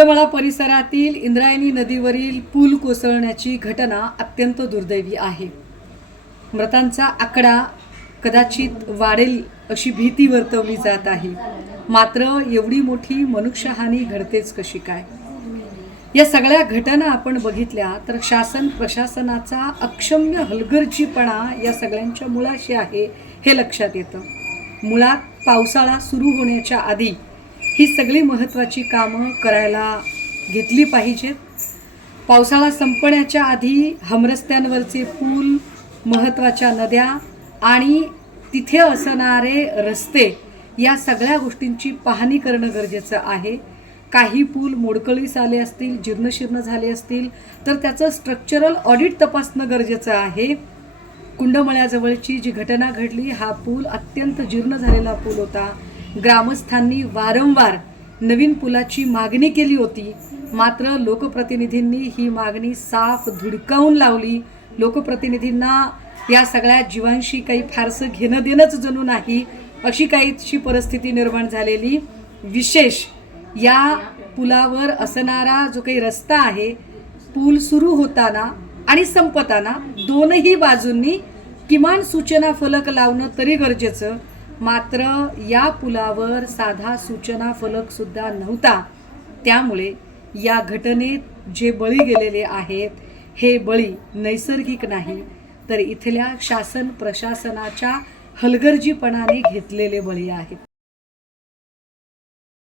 कुंडमळा परिसरातील इंद्रायणी नदीवरील पूल कोसळण्याची घटना अत्यंत दुर्दैवी आहे। मृतांचा आकडा कदाचित वाढेल अशी भीती वर्तवली जात आहे। मात्र एवढी मोठी मनुष्यहानी घडतेच कशी काय? या सगळ्या घटना आपण बघितल्या तर शासन प्रशासनाचा अक्षम्य हलगर्जीपणा या सगळ्यांच्या मुळाशी आहे हे लक्षात येतं। मुळात पावसाळा सुरू होण्याच्या आधी ही सगळी महत्त्वाची कामं करायला घेतली पाहिजेत। पावसाळा संपण्याच्या आधी हमरस्त्यांवरचे पूल, महत्त्वाच्या नद्या आणि तिथे असणारे रस्ते या सगळ्या गोष्टींची पाहणी करणं गरजेचं आहे। काही पूल मोडकळीस आले असतील, जीर्णशीर्ण झाले असतील तर त्याचं स्ट्रक्चरल ऑडिट तपासणं गरजेचं आहे। कुंडमळ्याजवळची जी घटना घडली, हा पूल अत्यंत जीर्ण झालेला पूल होता। ग्रामस्थांनी वारंवार नवीन पुलाची मागणी केली होती, मात्र लोकप्रतिनिधींनी ही मागणी साफ धुडकावून लावली। लोकप्रतिनिधींना या सगळ्या जीवांशी काही फारसं घेणं देणंच जणू नाही अशी काहीशी परिस्थिती निर्माण झालेली। विशेष या पुलावर असणारा जो काही रस्ता आहे, पूल सुरू होताना आणि संपताना दोनही बाजूंनी किमान सूचना फलक लावणं तरी गरजेचं। मात्र या पुलावर साधा सूचना फलक सुद्धा नव्हता। त्यामुळे या घटनेत जे बळी गेलेले आहेत, हे बळी नैसर्गिक नाही तर इथल्या शासन प्रशासनाच्या हलगर्जीपणाने घेतलेले बळी आहेत।